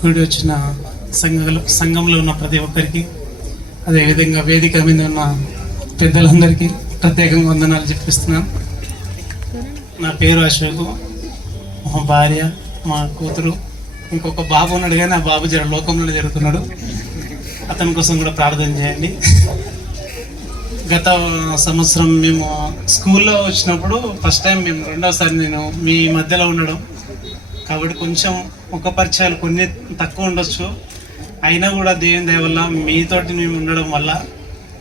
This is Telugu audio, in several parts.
కూడి వచ్చిన సంఘంలో సంఘంలో ఉన్న ప్రతి ఒక్కరికి అదేవిధంగా వేదిక మీద ఉన్న పెద్దలందరికీ ప్రత్యేకంగా వందనాలు చెప్పిస్తున్నాను. నా పేరు అశోక్ మా భార్య మా కూతురు ఇంకొక బాబు ఉన్నాడు కానీ ఆ బాబు జర లోకంలో జరుగుతున్నాడు. అతని కోసం కూడా ప్రార్థన చేయండి. గత సంవత్సరం మేము స్కూల్లో వచ్చినప్పుడు ఫస్ట్ టైం మేము రెండోసారి నేను మీ మధ్యలో ఉండడం. కాబట్టి కొంచెం ఒక పరిచయాలు కొన్ని తక్కువ ఉండొచ్చు. అయినా కూడా దేవుని దయ వల్ల మీతోటి మేము ఉండడం వల్ల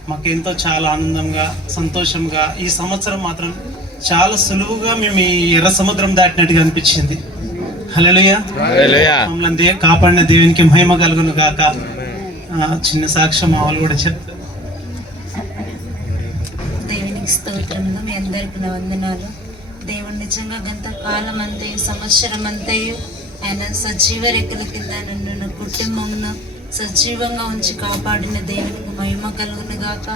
మాకు ఎంతో చాలా ఆనందంగా సంతోషంగా ఈ సంవత్సరం మాత్రం చాలా సులువుగా మేము ఈ ఎర్ర సముద్రం దాటినట్టుగా అనిపించింది. హల్లెలూయా. మమ్మల్ని కాపాడిన దేవునికి మహిమ కలుగును గాక. ఆ, చిన్న సాక్ష్యం మా వాళ్ళు కూడా చెప్తారు దేవునికి స్తోత్రములు మీ అందరికి నా వందనాలు. దేవుడు నిజంగా గంత కాలం అంతయు సంవత్సరం అంతయు ఆయన సజీవ రెక్కల కింద నన్ను కుటుంబంను సజీవంగా ఉంచి కాపాడిన దేవునికి మహిమ కలుగును గాక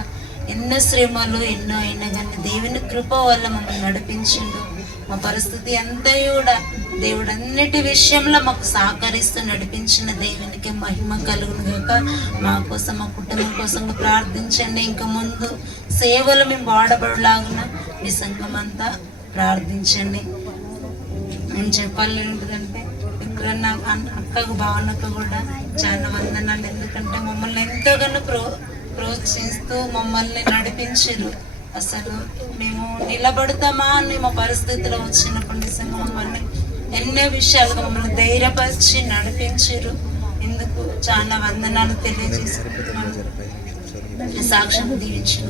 ఎన్నో శ్రమలు ఎన్నో అయినా కానీ దేవుని కృప వల్ల మమ్మల్ని నడిపించిండు. మా పరిస్థితి ఎంత కూడా దేవుడు అన్నిటి విషయంలో మాకు సహకరిస్తూ నడిపించిన దేవునికి మహిమ కలుగును కాక మా కోసం మా కుటుంబం కోసం ప్రార్థించండి. ఇంకా ముందు సేవలు మేము వాడబడలాగున మీ సంఘం అంతా ప్రార్థించండి. నేను చెప్పాలి ఏంటిదంటే ఇక్కడ నా అక్కకు భావనకు కూడా చాలా వందనాలు. ఎందుకంటే మమ్మల్ని ఎంతగానో ప్రో ప్రోత్సహిస్తూ మమ్మల్ని నడిపించారు అసలు మేము నిలబడతామా అని మా పరిస్థితిలో వచ్చినప్పుడు నిజంగా మమ్మల్ని ఎన్నో విషయాలుగా మమ్మల్ని ధైర్యపరిచి నడిపించారు. ఎందుకు చాలా వందనాలు తెలియజేసుకుంటున్నాను సాక్ష్యం దీవించు